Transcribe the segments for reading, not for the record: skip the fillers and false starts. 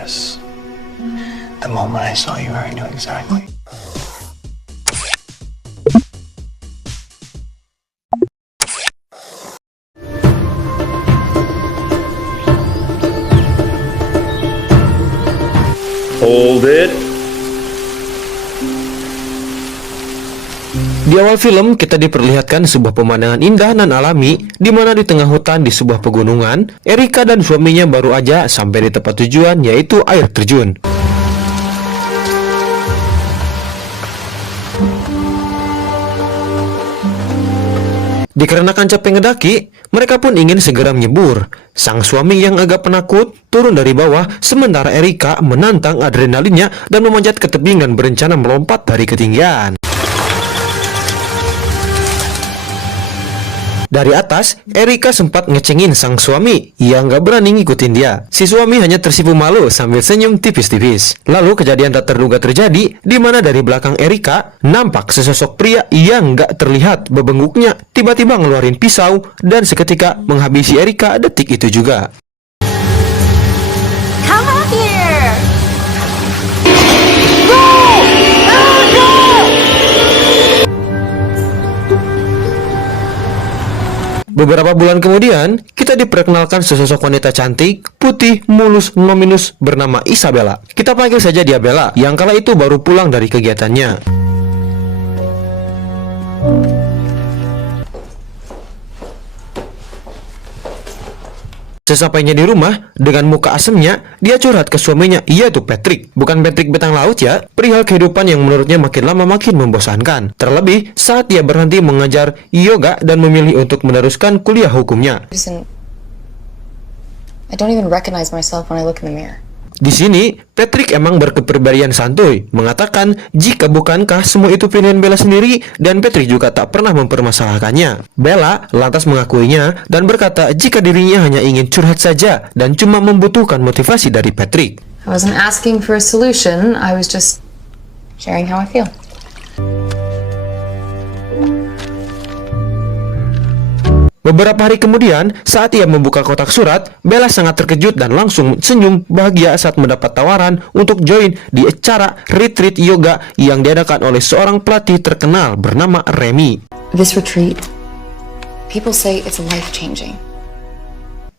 dress. The moment I saw you, I knew exactly. Hold it. Di awal film, kita diperlihatkan sebuah pemandangan indah dan alami, di mana di tengah hutan di sebuah pegunungan, Erika dan suaminya baru aja sampai di tempat tujuan, yaitu air terjun. Dikarenakan capek ngedaki, mereka pun ingin segera menyebur. Sang suami yang agak penakut turun dari bawah, sementara Erika menantang adrenalinnya dan memanjat ke tebing dan berencana melompat dari ketinggian. Dari atas, Erika sempat ngecengin sang suami yang gak berani ngikutin dia. Si suami hanya tersipu malu sambil senyum tipis-tipis. Lalu kejadian tak terduga terjadi, di mana dari belakang Erika nampak sesosok pria yang gak terlihat bebenguknya tiba-tiba ngeluarin pisau dan seketika menghabisi Erika detik itu juga. Come up here! Beberapa bulan kemudian, kita diperkenalkan sesosok wanita cantik, putih, mulus, nominus bernama Isabella. Kita panggil saja dia Bella, yang kala itu baru pulang dari kegiatannya. Sesampainya di rumah, dengan muka asemnya, dia curhat ke suaminya, yaitu Patrick. Bukan Patrick betang laut ya, perihal kehidupan yang menurutnya makin lama makin membosankan. Terlebih saat dia berhenti mengajar yoga dan memilih untuk meneruskan kuliah hukumnya. I don't even recognize myself when I look in the mirror. Di sini, Patrick emang berkepribadian santuy, mengatakan jika bukankah semua itu pilihan Bella sendiri, dan Patrick juga tak pernah mempermasalahkannya. Bella lantas mengakuinya dan berkata jika dirinya hanya ingin curhat saja dan cuma membutuhkan motivasi dari Patrick. I wasn't asking for a solution, I was just sharing how I feel. Beberapa hari kemudian, saat ia membuka kotak surat, Bella sangat terkejut dan langsung senyum bahagia saat mendapat tawaran untuk join di acara retreat yoga yang diadakan oleh seorang pelatih terkenal bernama Remy. This retreat, people say it's life-changing.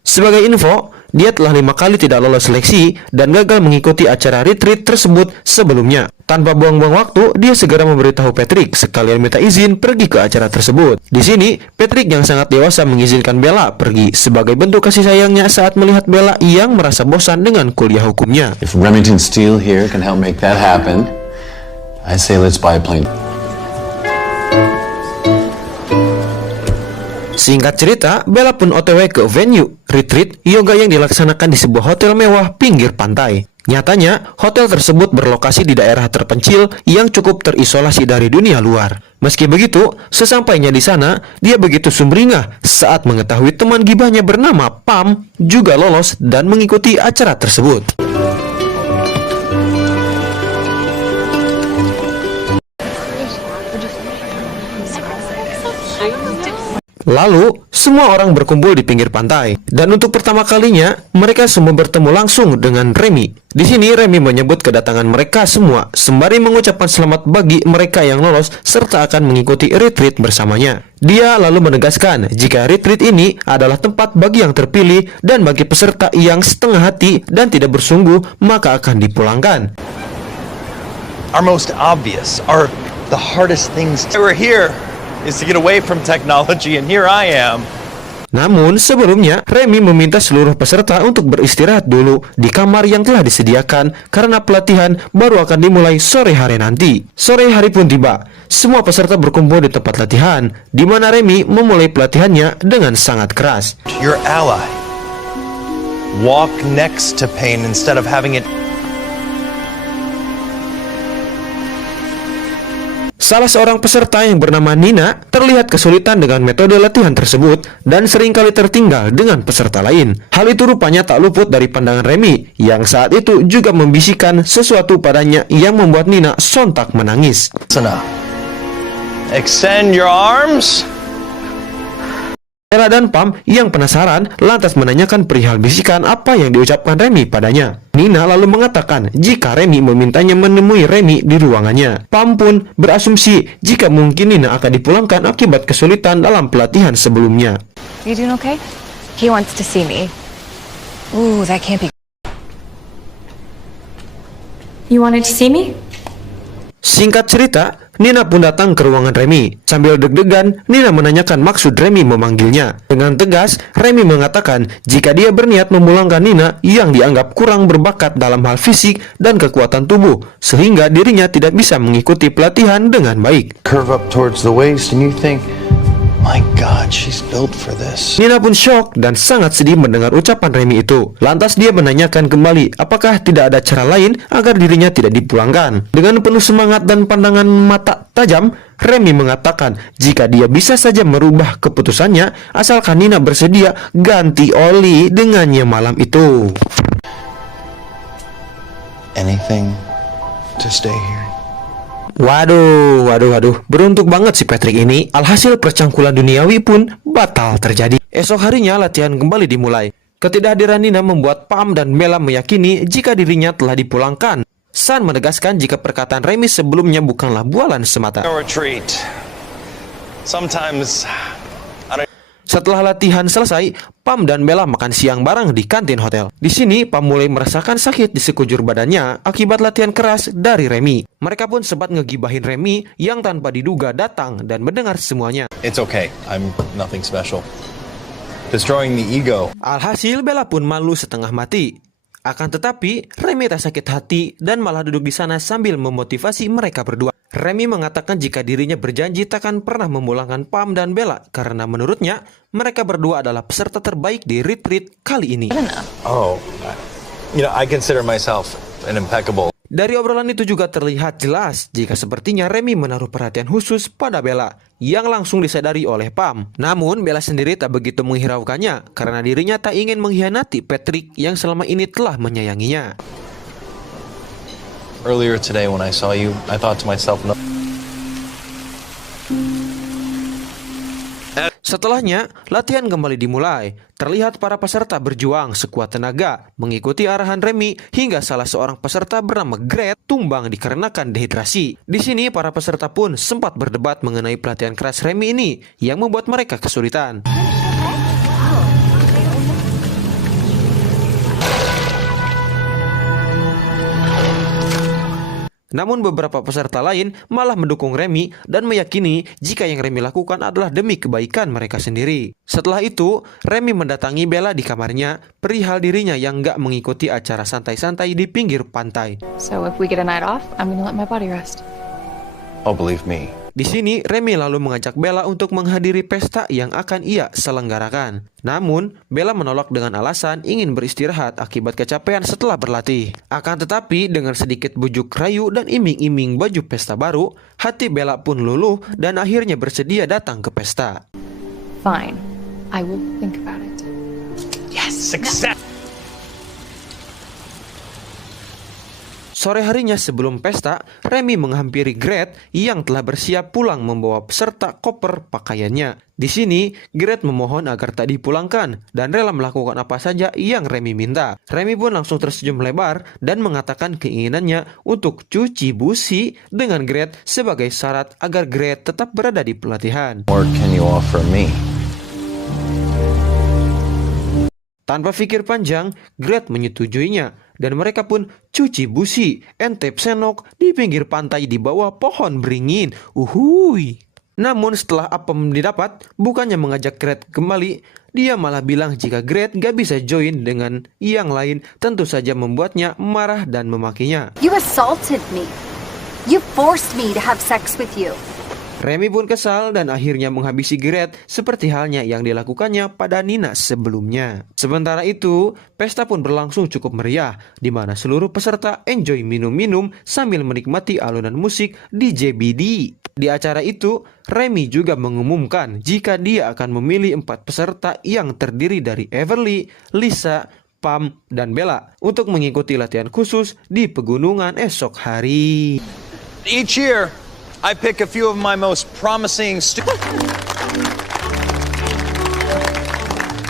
Sebagai info, dia telah 5 kali tidak lolos seleksi dan gagal mengikuti acara retreat tersebut sebelumnya. Tanpa buang-buang waktu, dia segera memberitahu Patrick sekalian minta izin pergi ke acara tersebut. Di sini, Patrick yang sangat dewasa mengizinkan Bella pergi sebagai bentuk kasih sayangnya saat melihat Bella yang merasa bosan dengan kuliah hukumnya. If Remington Steel here can help make that happen, I say let's buy a plane. Singkat cerita, Bella pun OTW ke venue retreat yoga yang dilaksanakan di sebuah hotel mewah pinggir pantai. Nyatanya, hotel tersebut berlokasi di daerah terpencil yang cukup terisolasi dari dunia luar. Meski begitu, sesampainya di sana, dia begitu sumringah saat mengetahui teman gibahnya bernama Pam juga lolos dan mengikuti acara tersebut. Lalu, semua orang berkumpul di pinggir pantai. Dan untuk pertama kalinya, mereka semua bertemu langsung dengan Remy. Di sini, Remy menyebut kedatangan mereka semua, sembari mengucapkan selamat bagi mereka yang lolos, serta akan mengikuti retreat bersamanya. Dia lalu menegaskan jika retreat ini adalah tempat bagi yang terpilih, dan bagi peserta yang setengah hati dan tidak bersungguh, maka akan dipulangkan. Our most obvious, the hardest things we're here is to get away from technology, and here I am. Namun sebelumnya, Remy meminta seluruh peserta untuk beristirahat dulu di kamar yang telah disediakan karena pelatihan baru akan dimulai sore hari nanti. Sore hari pun tiba. Semua peserta berkumpul di tempat latihan, di mana Remy memulai pelatihannya dengan sangat keras. Your ally. Walk next to pain instead of having it. Salah seorang peserta yang bernama Nina terlihat kesulitan dengan metode latihan tersebut dan seringkali tertinggal dengan peserta lain. Hal itu rupanya tak luput dari pandangan Remy yang saat itu juga membisikkan sesuatu padanya yang membuat Nina sontak menangis. Extend your arms. Bella dan Pam yang penasaran lantas menanyakan perihal bisikan apa yang diucapkan Remy padanya. Nina lalu mengatakan jika Remy memintanya menemui Remy di ruangannya. Pam pun berasumsi jika mungkin Nina akan dipulangkan akibat kesulitan dalam pelatihan sebelumnya. You doing okay? He wants to see me. Ooh, that can't be. You wanted to see me? Singkat cerita, Nina pun datang ke ruangan Remy. Sambil deg-degan, Nina menanyakan maksud Remy memanggilnya. Dengan tegas, Remy mengatakan jika dia berniat memulangkan Nina yang dianggap kurang berbakat dalam hal fisik dan kekuatan tubuh, sehingga dirinya tidak bisa mengikuti pelatihan dengan baik. Curve up towards the waist, and you think, my God, she's built for this. Nina pun syok dan sangat sedih mendengar ucapan Remy itu. Lantas dia menanyakan kembali apakah tidak ada cara lain agar dirinya tidak dipulangkan. Dengan penuh semangat dan pandangan mata tajam, Remy mengatakan jika dia bisa saja merubah keputusannya asalkan Nina bersedia ganti oli dengannya malam itu. Anything to stay here. Waduh, beruntung banget si Patrick ini. Alhasil percangkulan duniawi pun batal terjadi. Esok harinya latihan kembali dimulai. Ketidakhadiran Nina membuat Pam dan Bella meyakini jika dirinya telah dipulangkan. Sun menegaskan jika perkataan Remy sebelumnya bukanlah bualan semata. No retreat. Sometimes Setelah latihan selesai, Pam dan Bella makan siang bareng di kantin hotel. Di sini, Pam mulai merasakan sakit di sekujur badannya akibat latihan keras dari Remy. Mereka pun sempat ngegibahin Remy yang tanpa diduga datang dan mendengar semuanya. it's okay. I'm nothing special. Destroying the ego. Alhasil, Bella pun malu setengah mati. Akan tetapi, Remy tak sakit hati dan malah duduk di sana sambil memotivasi mereka berdua. Remy mengatakan jika dirinya berjanji takkan pernah memulangkan Pam dan Bella karena menurutnya mereka berdua adalah peserta terbaik di retreat kali ini. Oh, I consider myself an impeccable. Dari obrolan itu juga terlihat jelas jika sepertinya Remy menaruh perhatian khusus pada Bella yang langsung disadari oleh Pam. Namun Bella sendiri tak begitu menghiraukannya karena dirinya tak ingin mengkhianati Patrick yang selama ini telah menyayanginya. Earlier today when I saw you, I thought to myself, no. Setelahnya, latihan kembali dimulai. Terlihat para peserta berjuang sekuat tenaga mengikuti arahan Remy hingga salah seorang peserta bernama Gret tumbang dikarenakan dehidrasi. Di sini para peserta pun sempat berdebat mengenai pelatihan keras Remy ini yang membuat mereka kesulitan. Namun beberapa peserta lain malah mendukung Remy dan meyakini jika yang Remy lakukan adalah demi kebaikan mereka sendiri. Setelah itu, Remy mendatangi Bella di kamarnya perihal dirinya yang gak mengikuti acara santai-santai di pinggir pantai. So if we get a night off, I'm gonna let my body rest. Oh, believe me. Di sini, Remy lalu mengajak Bella untuk menghadiri pesta yang akan ia selenggarakan. Namun, Bella menolak dengan alasan ingin beristirahat akibat kecapean setelah berlatih. Akan tetapi, dengan sedikit bujuk rayu dan iming-iming baju pesta baru, hati Bella pun luluh dan akhirnya bersedia datang ke pesta. Fine. I will think about it. Yes, success. Sore harinya sebelum pesta, Remy menghampiri Gret yang telah bersiap pulang membawa beserta koper pakaiannya. Di sini, Gret memohon agar tak dipulangkan dan rela melakukan apa saja yang Remy minta. Remy pun langsung tersenyum lebar dan mengatakan keinginannya untuk cuci busi dengan Gret sebagai syarat agar Gret tetap berada di pelatihan. What can you offer me? Tanpa pikir panjang, Gret menyetujuinya dan mereka pun cuci busi entep senok di pinggir pantai di bawah pohon beringin. Uhuy. Namun setelah apem didapat, bukannya mengajak Gret kembali, dia malah bilang jika Gret gak bisa join dengan yang lain, tentu saja membuatnya marah dan memakinya. You assaulted me. You forced me to have sex with you. Remy pun kesal dan akhirnya menghabisi Gret seperti halnya yang dilakukannya pada Nina sebelumnya. Sementara itu, pesta pun berlangsung cukup meriah, di mana seluruh peserta enjoy minum-minum sambil menikmati alunan musik DJ BD. Di acara itu, Remy juga mengumumkan jika dia akan memilih 4 peserta yang terdiri dari Everly, Lisa, Pam, dan Bella untuk mengikuti latihan khusus di pegunungan esok hari. Each year, I pick a few of my most promising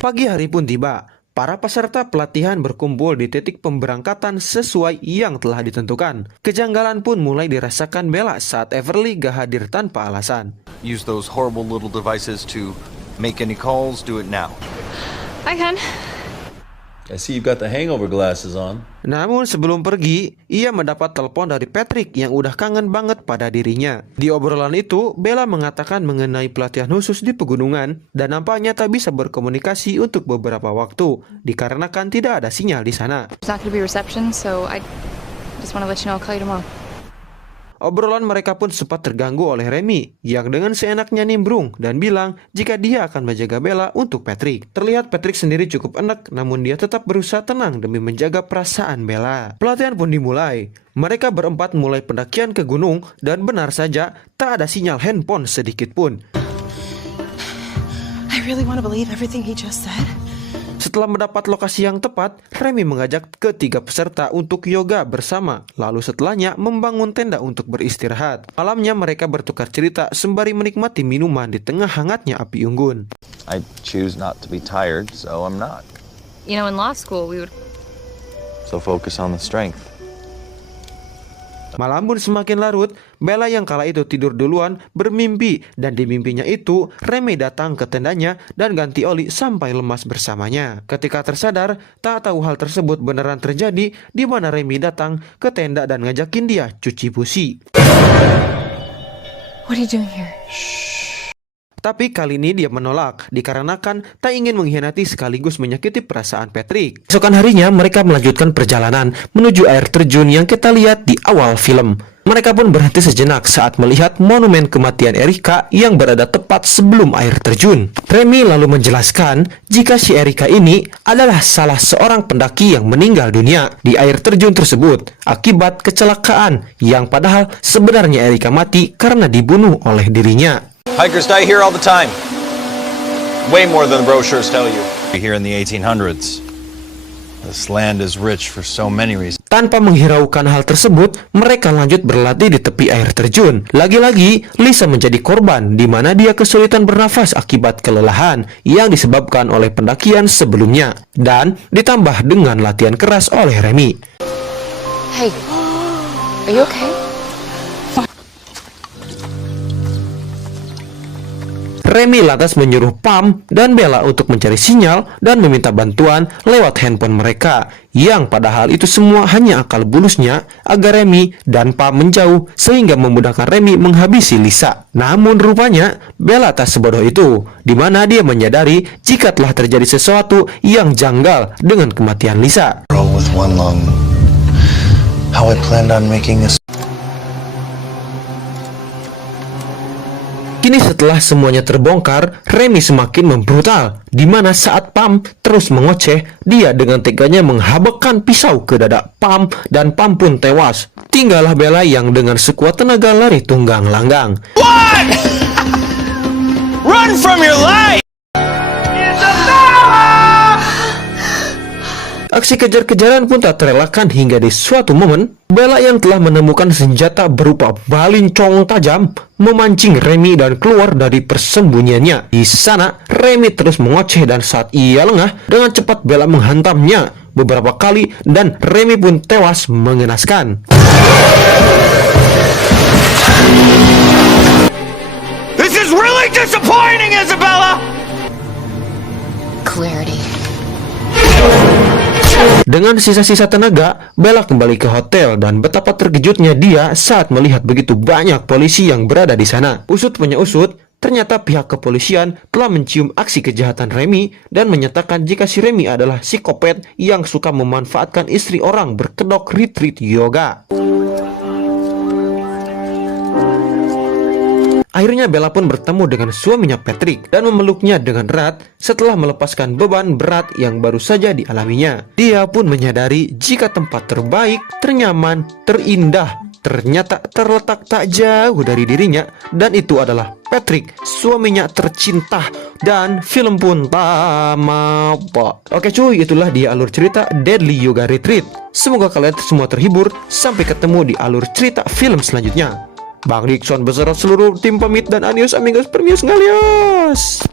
Pagi hari pun tiba. Para peserta pelatihan berkumpul di titik pemberangkatan sesuai yang telah ditentukan. Kejanggalan pun mulai dirasakan Bella saat Everly gak hadir tanpa alasan. Use those horrible little devices to make any calls. Do it now. I can. I see you've got the hangover glasses on. Namun sebelum pergi, ia mendapat telepon dari Patrick yang udah kangen banget pada dirinya. Di obrolan itu, Bella mengatakan mengenai pelatihan khusus di pegunungan dan nampaknya tak bisa berkomunikasi untuk beberapa waktu dikarenakan tidak ada sinyal di sana. There's not going to be reception, so I just want to let you know I'll call you tomorrow. Obrolan mereka pun sempat terganggu oleh Remy yang dengan seenaknya nimbrung dan bilang jika dia akan menjaga Bella untuk Patrick. Terlihat Patrick sendiri cukup enak, namun dia tetap berusaha tenang demi menjaga perasaan Bella. Pelatihan pun dimulai. Mereka berempat mulai pendakian ke gunung dan benar saja tak ada sinyal handphone sedikit pun. I really want to believe everything he just said. Setelah mendapat lokasi yang tepat, Remy mengajak ketiga peserta untuk yoga bersama. Lalu setelahnya membangun tenda untuk beristirahat. Malamnya mereka bertukar cerita sembari menikmati minuman di tengah hangatnya api unggun. I choose not to be tired, so I'm not. You know, in law school, we would... So focus on the strength. Malam pun semakin larut. Bella yang kala itu tidur duluan bermimpi, dan di mimpinya itu Remy datang ke tendanya dan ganti oli sampai lemas bersamanya. Ketika tersadar, tak tahu hal tersebut beneran terjadi di mana Remy datang ke tenda dan ngajakin dia cuci busi. What are you doing here? Tapi kali ini dia menolak dikarenakan tak ingin mengkhianati sekaligus menyakiti perasaan Patrick. Esokan harinya mereka melanjutkan perjalanan menuju air terjun yang kita lihat di awal film. Mereka pun berhenti sejenak saat melihat monumen kematian Erika yang berada tepat sebelum air terjun. Remy lalu menjelaskan jika si Erika ini adalah salah seorang pendaki yang meninggal dunia di air terjun tersebut akibat kecelakaan yang padahal sebenarnya Erika mati karena dibunuh oleh dirinya. Hikers die here all the time. Way more than the brochures tell you. Here in the 1800s. This land is rich for so many reasons. Tanpa menghiraukan hal tersebut, mereka lanjut berlatih di tepi air terjun. Lagi-lagi, Lisa menjadi korban, di mana dia kesulitan bernafas akibat kelelahan yang disebabkan oleh pendakian sebelumnya. Dan ditambah dengan latihan keras oleh Remy. Hey, are you okay? Remy lantas menyuruh Pam dan Bella untuk mencari sinyal dan meminta bantuan lewat handphone mereka, yang padahal itu semua hanya akal bulusnya agar Remy dan Pam menjauh sehingga memudahkan Remy menghabisi Lisa. Namun rupanya Bella tak sebodoh itu, di mana dia menyadari jika telah terjadi sesuatu yang janggal dengan kematian Lisa. With one lung, how I planned on making this. Kini setelah semuanya terbongkar, Remy semakin membrutal, di mana saat Pam terus mengoceh, dia dengan teganya menghabakkan pisau ke dada Pam dan Pam pun tewas. Tinggallah Bella yang dengan sekuat tenaga lari tunggang langgang. What? Run from your life! Aksi kejar-kejaran pun tak terelakkan hingga di suatu momen, Bella yang telah menemukan senjata berupa balincong tajam memancing Remy dan keluar dari persembunyiannya. Di sana, Remy terus mengoceh dan saat ia lengah, dengan cepat Bella menghantamnya beberapa kali dan Remy pun tewas mengenaskan. This is really disappointing, Isabella! Clarity. Dengan sisa-sisa tenaga, Bella kembali ke hotel dan betapa terkejutnya dia saat melihat begitu banyak polisi yang berada di sana. Usut punya usut, ternyata pihak kepolisian telah mencium aksi kejahatan Remy dan menyatakan jika si Remy adalah psikopat yang suka memanfaatkan istri orang berkedok retreat yoga. Akhirnya Bella pun bertemu dengan suaminya Patrick dan memeluknya dengan erat setelah melepaskan beban berat yang baru saja dialaminya. Dia pun menyadari jika tempat terbaik, ternyaman, terindah ternyata terletak tak jauh dari dirinya, dan itu adalah Patrick, suaminya tercinta. Dan film pun tamat. Oke cuy, itulah dia alur cerita Deadly Yoga Retreat. Semoga kalian semua terhibur. Sampai ketemu di alur cerita film selanjutnya. Bang Dixon beserta seluruh tim pamit dan adios amigos permios ngalios.